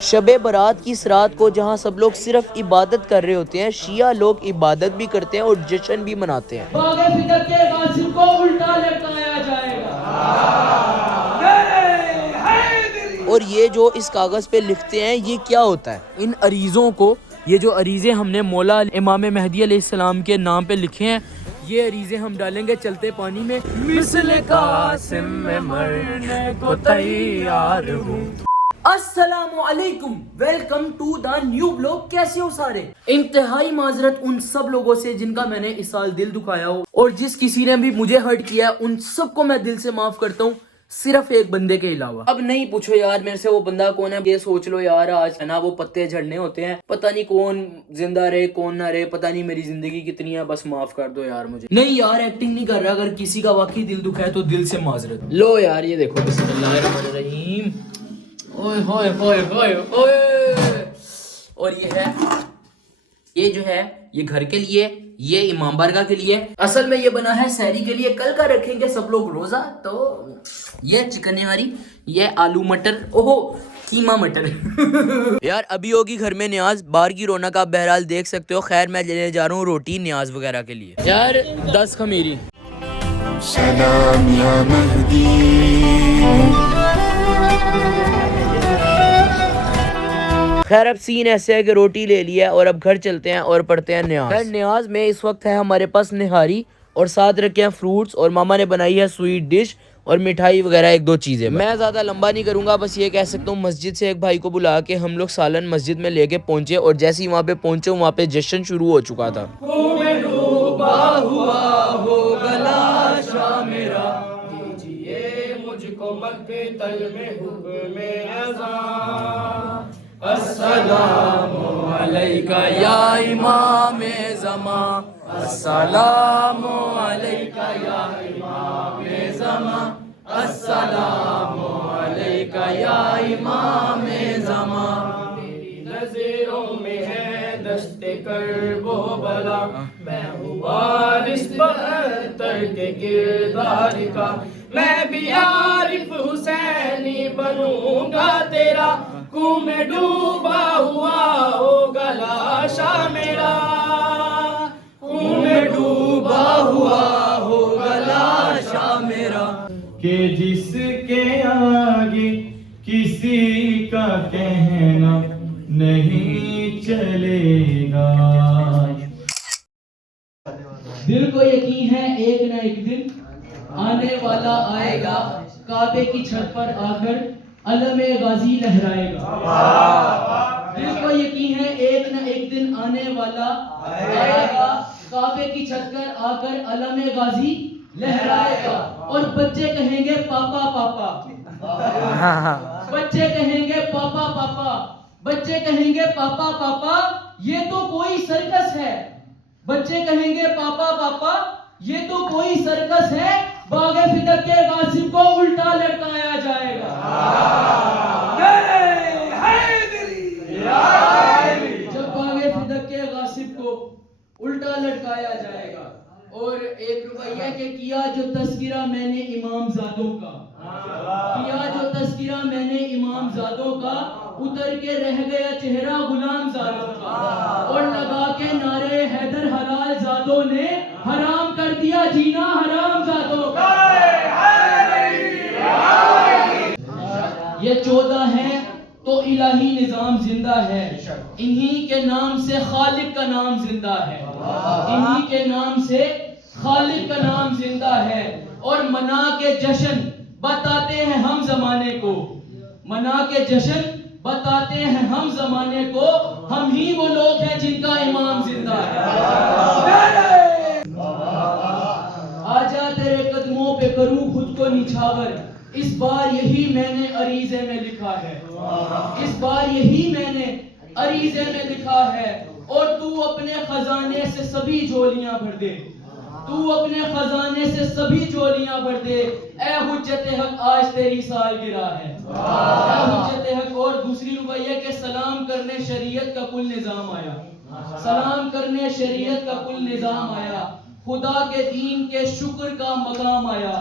شب برات کی اس رات کو جہاں سب لوگ صرف عبادت کر رہے ہوتے ہیں، شیعہ لوگ عبادت بھی کرتے ہیں اور جشن بھی مناتے ہیں۔ باغ فکر کے غاصب کو الٹا لٹکایا جائے گا۔ اور یہ جو اس کاغذ پہ لکھتے ہیں یہ کیا ہوتا ہے؟ ان عریضوں کو، یہ جو عریضے ہم نے مولا امام مہدی علیہ السلام کے نام پہ لکھے ہیں، یہ عریضے ہم ڈالیں گے چلتے پانی میں۔ مثل قاسم میں مرنے کو تیار ہوں۔ السلام علیکم، welcome to the new blog. کیسے ہو سارے؟ انتہائی معذرت ان سب لوگوں سے جن کا میں نے اس سال دل دکھایا ہو، اور جس کسی نے بھی مجھے ہرٹ کیا ہے ان سب کو میں دل سے معاف کرتا ہوں، صرف ایک بندے کے علاوہ۔ اب نہیں پوچھو یار میرے سے وہ بندہ کون ہے، یہ سوچ لو یار آج ہے نا وہ پتے جھڑنے ہوتے ہیں، پتہ نہیں کون زندہ رہے کون نہ رہے، پتہ نہیں میری زندگی کتنی ہے، بس معاف کر دو یار مجھے۔ نہیں یار ایکٹنگ نہیں کر رہا، اگر کسی کا واقعی دل دکھا ہے تو دل سے معذرت۔ لو یار یہ دیکھو، بسم اللہ الرحمن الرحیم۔ اوئے ہوئے ہوئے ہوئے اوئے۔ اور یہ جو ہے یہ گھر کے لیے، یہ امام بارگاہ کے لیے، اصل میں یہ بنا ہے سحری کے لیے، کل کا رکھیں گے سب لوگ روزہ، تو یہ چکن نہاری، یہ آلو مٹر، اوہو قیمہ مٹر۔ یار ابھی ہوگی گھر میں نیاز، باہر کی رونق آپ بہرحال دیکھ سکتے ہو۔ خیر میں لینے جا رہا ہوں روٹی نیاز وغیرہ کے لیے۔ یار 10 خمیری۔ سلام یا مہدی۔ خیر اب سین ایسے ہے کہ روٹی لے لیا اور اب گھر چلتے ہیں اور پڑھتے ہیں نیاز۔ خیر نیاز میں اس وقت ہے ہمارے پاس نہاری اور ساتھ رکھے ہیں فروٹس، اور ماما نے بنائی ہے سویٹ ڈش اور مٹھائی وغیرہ ایک دو چیزیں۔ میں زیادہ لمبا نہیں کروں گا، بس یہ کہہ سکتا ہوں مسجد سے ایک بھائی کو بلا کے ہم لوگ سالن مسجد میں لے کے پہنچے، اور جیسے ہی وہاں پہ پہنچے وہاں پہ جشن شروع ہو چکا تھا۔ السلام علیکہ یا امام زمان، السلام علیکہ یا امام زمان، السلام علیکہ یا امام زمان۔ تیری نظروں میں ہے دست کرب و بلا، میں ہوں وارث برتر کے کردار کا، میں بھی عارف حسینی بنوں گا تیرا، کنویں میں ڈوبا ہوا ہوگا لاشا میرا، کنویں میں ڈوبا ہوا ہوگا لاشا میرا، کہ جس کے آگے کسی کا کہنا نہیں چلے گا۔ دل کو یقین ہے ایک نہ ایک دن آنے والا آئے گا، کعبے کی چھت پر آ کر علم غازی لہرائے گا۔ دل کو یقین ہے ایک نہ ایک دن آنے والا آئے گا، کعبے کی چھت پر آ کر علم غازی لہرائے گا، اور بچے کہیں گے پاپا پاپا، بچے کہیں گے پاپا پاپا، بچے کہیں گے پاپا پاپا یہ تو کوئی سرکس ہے، بچے کہیں گے پاپا پاپا یہ تو کوئی سرکس ہے، باغ فدق کے غاصب کو الٹا لٹکایا جائے گا۔ جب باغ فدق کے غاصب کو الٹا لٹکایا جائے گا، اور ایک روایہ کہ کیا جو تذکرہ میں نے امام زادوں کا، کیا جو تذکرہ میں نے امام زادوں کا، اتر کے رہ گیا چہرہ غلام زادوں کا، اور لگا کے نعرے حیدر حلال زادوں نے حرام کر دیا جینا حرام زادوں کا۔ یہ 14 ہیں تو الہی نظام زندہ ہے، انہی کے نام سے خالق کا نام زندہ ہے، انہی کے نام سے خالق کا نام زندہ ہے، اور منا کے جشن بتاتے ہیں ہم زمانے کو، منا کے جشن بتاتے ہیں ہم زمانے کو، ہم ہی وہ لوگ ہیں جن کا امام زندہ ہے۔ آجا تیرے قدموں پہ کروں خود کو نچھاور، اس بار یہی میں نے عریضے میں لکھا ہے، اس بار یہی میں نے عریضے میں لکھا ہے، اور تو اپنے خزانے سے سبھی جھولیاں بھر دے، تو اپنے خزانے سے سبھی جھولیاں بھر دے، اے حجت حق آج تیری سالگرہ ہے، اے حجت حق۔ اور دوسری روایہ کہ سلام کرنے شریعت کا کل نظام آیا، سلام کرنے شریعت کا کل نظام آیا، خدا کے دین کے شکر کا مقام آیا،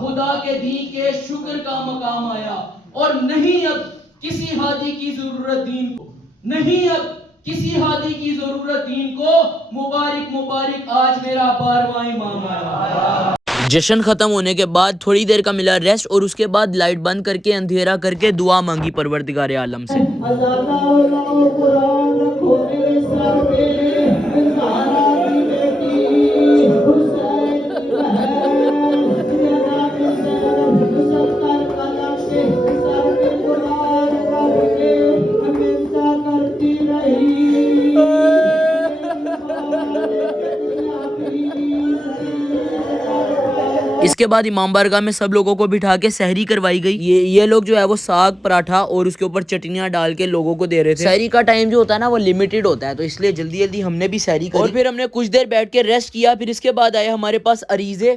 خدا کے دین کے شکر کا مقام آیا، اور نہیں اب کسی ہادی کی ضرورت دین کو نہیں، اب کسی ہادی کی ضرورت دین کو، مبارک مبارک آج میرا 12واں امام آیا۔ جشن ختم ہونے کے بعد تھوڑی دیر کا ملا ریسٹ، اور اس کے بعد لائٹ بند کر کے اندھیرا کر کے دعا مانگی پروردگار عالم سے۔ اس کے بعد امام بارگاہ میں سب لوگوں کو بٹھا کے سحری کروائی گئی۔ یہ لوگ جو ہے وہ ساگ پراٹھا اور اس کے اوپر چٹنیاں ڈال کے لوگوں کو دے رہے تھے۔ سحری کا ٹائم جو ہوتا ہے نا وہ لمیٹڈ ہوتا ہے، تو اس لیے جلدی جلدی ہم نے بھی سحری کری، اور پھر ہم نے کچھ دیر بیٹھ کے ریسٹ کیا۔ پھر اس کے بعد آئے ہمارے پاس عریضے۔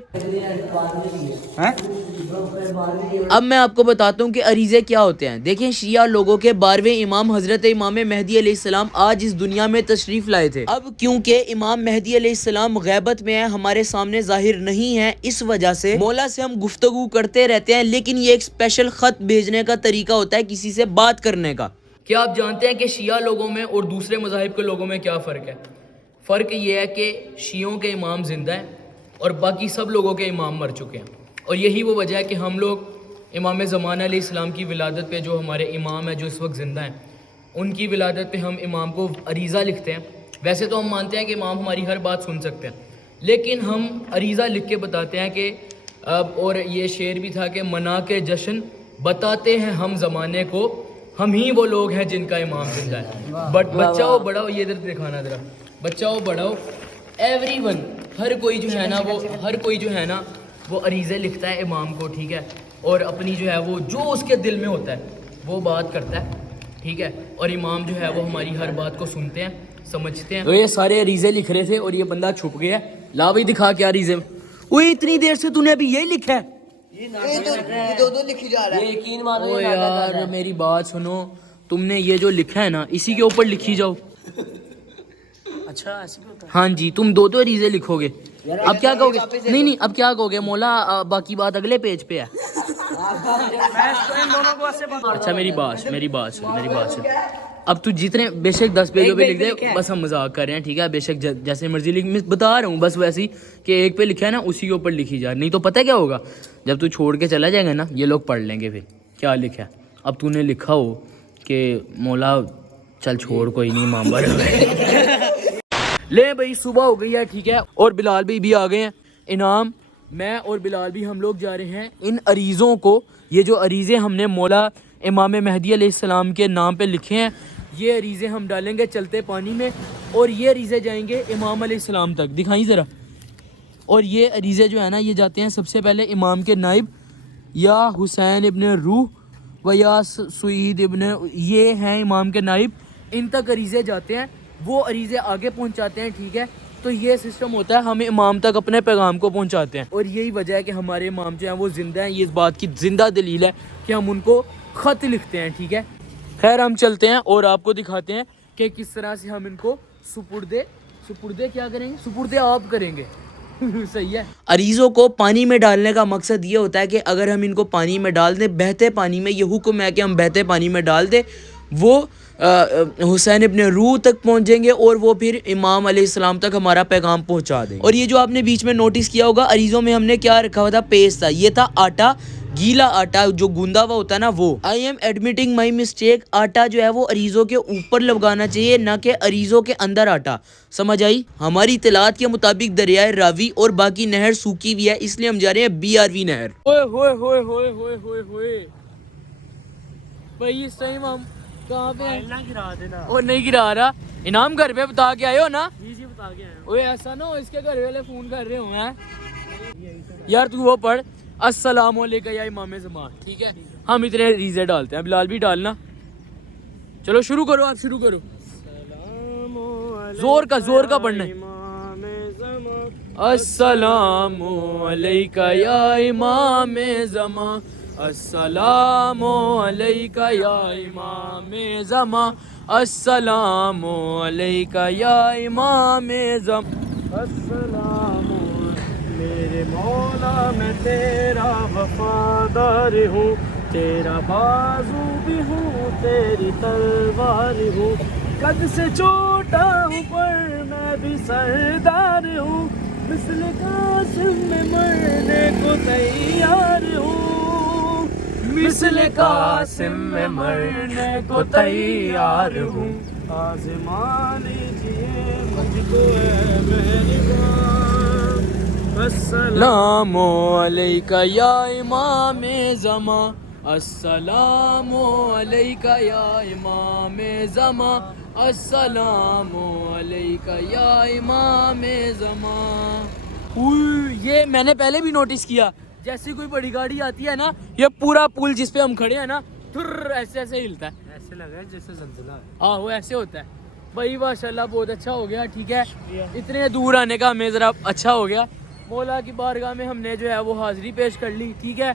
اب میں آپ کو بتاتا ہوں کہ عریضے کیا ہوتے ہیں۔ دیکھیں، شیعہ لوگوں کے 12ویں امام حضرت امام مہدی علیہ السلام آج اس دنیا میں تشریف لائے تھے۔ اب کیونکہ امام مہدی علیہ السلام غیبت میں ہیں، ہمارے سامنے ظاہر نہیں ہیں، اس وجہ سے مولا سے ہم گفتگو کرتے رہتے ہیں، لیکن یہ ایک اسپیشل خط بھیجنے کا طریقہ ہوتا ہے کسی سے بات کرنے کا۔ کیا آپ جانتے ہیں کہ شیعہ لوگوں میں اور دوسرے مذاہب کے لوگوں میں کیا فرق ہے؟ فرق یہ ہے کہ شیعوں کے امام زندہ ہیں اور باقی سب لوگوں کے امام مر چکے ہیں، اور یہی وہ وجہ ہے کہ ہم لوگ امام زمانہ علیہ السلام کی ولادت پہ، جو ہمارے امام ہیں جو اس وقت زندہ ہیں، ان کی ولادت پہ ہم امام کو عریضہ لکھتے ہیں۔ ویسے تو ہم مانتے ہیں کہ امام ہماری ہر بات سن سکتے ہیں، لیکن ہم عریضہ لکھ کے بتاتے ہیں کہ اور یہ شعر بھی تھا کہ منا کے جشن بتاتے ہیں ہم زمانے کو، ہم ہی وہ لوگ ہیں جن کا امام زندہ ہے۔ بٹ بچہ ہو بڑا ہو، یہ ادھر دکھانا ذرا، بچہ ہو بڑا ہو، ایوری ون، ہر کوئی جو ہے نا وہ عریضے لکھتا ہے امام کو، ٹھیک ہے، اور اپنی جو ہے وہ جو اس کے دل میں ہوتا ہے وہ بات کرتا ہے، ٹھیک ہے، اور امام جو ہے وہ ہماری ہر بات کو سنتے ہیں، سمجھتے ہیں۔ تو یہ سارے عریضے لکھ رہے تھے اور یہ بندہ چھپ گیا ہے۔ لا بھائی دکھا کیا عریضے میں؟ اوہ اتنی دیر سے تو نے ابھی یہی لکھا ہے؟ یہ دو لکھی جا رہا ہے، یقین مانو۔ اوہ یار میری بات سنو، تم نے یہ جو لکھا ہے نا اسی کے اوپر لکھی جاؤ۔ اچھا ایسے بھی ہوتا ہے؟ ہاں جی، تم دو عریضے لکھو گے۔ اب کیا کہو گے؟ نہیں اب کیا کہو گے؟ مولا باقی بات اگلے پیج پہ ہے۔ اچھا میری بات سن۔ اب تو جتنے بے شک 10 پیجوں پہ لکھ دے، بس ہم مذاق کر رہے ہیں، ٹھیک ہے، بے شک جیسے مرضی لکھ، میں بتا رہا ہوں بس ویسی کہ ایک پہ لکھا ہے نا اسی کے اوپر لکھی جا، نہیں تو پتہ کیا ہوگا، جب تو چھوڑ کے چلا جائے گا نا یہ لوگ پڑھ لیں گے پھر کیا لکھا ہے۔ اب تو نے لکھا ہو کہ مولا چل چھوڑ کوئی نہیں امام بارگاہ لے بھائی، صبح ہو گئی ہے، ٹھیک ہے، اور بلال بھائی بھی آ گئے ہیں۔ انعام، میں اور بلال بھی ہم لوگ جا رہے ہیں ان عریضوں کو، یہ جو عریضے ہم نے مولا امام مہدی علیہ السلام کے نام پہ لکھے ہیں، یہ عریضے ہم ڈالیں گے چلتے پانی میں، اور یہ عریضے جائیں گے امام علیہ السلام تک۔ دکھائیں ذرا۔ اور یہ عریضے جو ہے نا یہ جاتے ہیں سب سے پہلے امام کے نائب، یا حسین ابن روح و یا سعید ابن، یہ ہیں امام کے نائب، ان تک عریضے جاتے ہیں، وہ عریضے آگے پہنچاتے ہیں، ٹھیک ہے۔ تو یہ سسٹم ہوتا ہے، ہم امام تک اپنے پیغام کو پہنچاتے ہیں، اور یہی وجہ ہے کہ ہمارے امام جو ہیں وہ زندہ ہیں۔ یہ اس بات کی زندہ دلیل ہے کہ ہم ان کو خط لکھتے ہیں، ٹھیک ہے۔ خیر ہم چلتے ہیں اور آپ کو دکھاتے ہیں کہ کس طرح سے ہم ان کو سپردے کیا کریں گے، سپردے آپ کریں گے۔ صحیح ہے۔ عریضوں کو پانی میں ڈالنے کا مقصد یہ ہوتا ہے کہ اگر ہم ان کو پانی میں ڈال دیں، بہتے پانی میں، یہ حکم ہے کہ ہم بہتے پانی میں ڈال دیں، وہ حسین ابن روح تک پہنچیں گے، اور وہ پھر امام علیہ السلام تک ہمارا پیغام پہنچا دیں گے۔ اور یہ جو آپ نے بیچ میں نوٹس کیا ہوگا، عریضوں میں ہم نے کیا رکھا ہوا تھا؟ پیسٹ تھا، یہ تھا آٹا، گیلا آٹا جو گوندا ہوا ہوتا ہے نا وہ۔ I am admitting my mistake, آٹا جو ہے وہ عریضوں کے اوپر لگانا چاہیے، نہ کہ عریضوں کے اندر آٹا، سمجھ آئی؟ ہماری اطلاعات کے مطابق دریائے راوی اور باقی نہر سوکھی ہوئی ہے، اس لیے ہم جا رہے ہیں BRV نہر۔ اوئے ہوئے ہوئے ہوئے ہوئے ہوئے ہوئے بھائی، اس ٹائم ہم کہاں پہ ہیں؟ گرا دینا، اور نہیں گرا رہا۔ انعام گھر پہ بتا کے آئے ہو نا؟ جی بتا کے آئے ہو۔ اوے ایسا نہ ہو اس کے گھر والے فون کر رہے ہوں ہیں یار، تو وہ پڑھ السلام علیکم یا امام زمان، ٹھیک ہے۔ ہم اتنے عریضے ڈالتے ہیں، بلال بھی ڈالنا۔ چلو شروع کرو، آپ شروع کرو، زور کا پڑھنا ہے۔ السلام علیکم یا امام زمان، السلام علیکم یا امام زمان، السلام علیکم یا امام زمان، السلام میرے مولا، میں تیرا وفادار ہوں، تیرا بازو بھی ہوں تیری تلوار ہوں قد سے چھوٹا ہوں پر میں بھی سردار ہوں مثل قاسم میں مرنے کو تیار ہوں مثل قاسم میں مرنے کو تیار ہوں آزما لیجیے مجھ کو اے مہربان السلام علیکہ یا امام زمان السلام علیکہ یا امام زمان السلام علیکہ یا امام زمان. یہ میں نے پہلے بھی نوٹس کیا جیسے کوئی بڑی گاڑی آتی ہے نا یہ پورا پل جس پہ ہم کھڑے ہیں نا ایسے ایسے ہلتا ہے ایسے لگا ہے جیسے زلزلہ ہے. ہاں وہ ایسے ہوتا ہے بھائی ماشاءاللہ بہت اچھا ہو گیا. ٹھیک ہے اتنے دور آنے کا ہمیں ذرا اچھا ہو گیا. مولا کی بارگاہ میں ہم نے جو ہے وہ حاضری پیش کر لی. ٹھیک ہے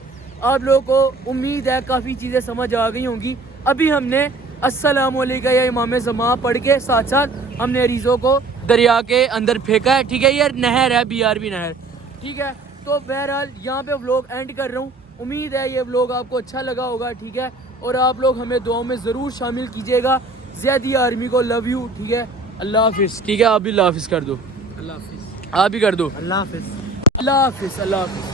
آپ لوگوں کو امید ہے کافی چیزیں سمجھ آ گئی ہوں گی. ابھی ہم نے السلام علیکہ یا امام زمان پڑھ کے ساتھ ساتھ ہم نے عریضوں کو دریا کے اندر پھینکا ہے. ٹھیک ہے یہ نہر ہے BRB نہر. ٹھیک ہے تو بہرحال یہاں پہ ولاگ اینڈ کر رہا ہوں. امید ہے یہ ولاگ آپ کو اچھا لگا ہوگا. ٹھیک ہے اور آپ لوگ ہمیں دعاؤں میں ضرور شامل کیجیے گا. زیادی آرمی کو لو یو. ٹھیک ہے اللہ حافظ. ٹھیک ہے آپ بھی اللہ حافظ کر دو. اللہ حافظ. آپ بھی کر دو. اللہ حافظ. اللہ حافظ. اللہ حافظ.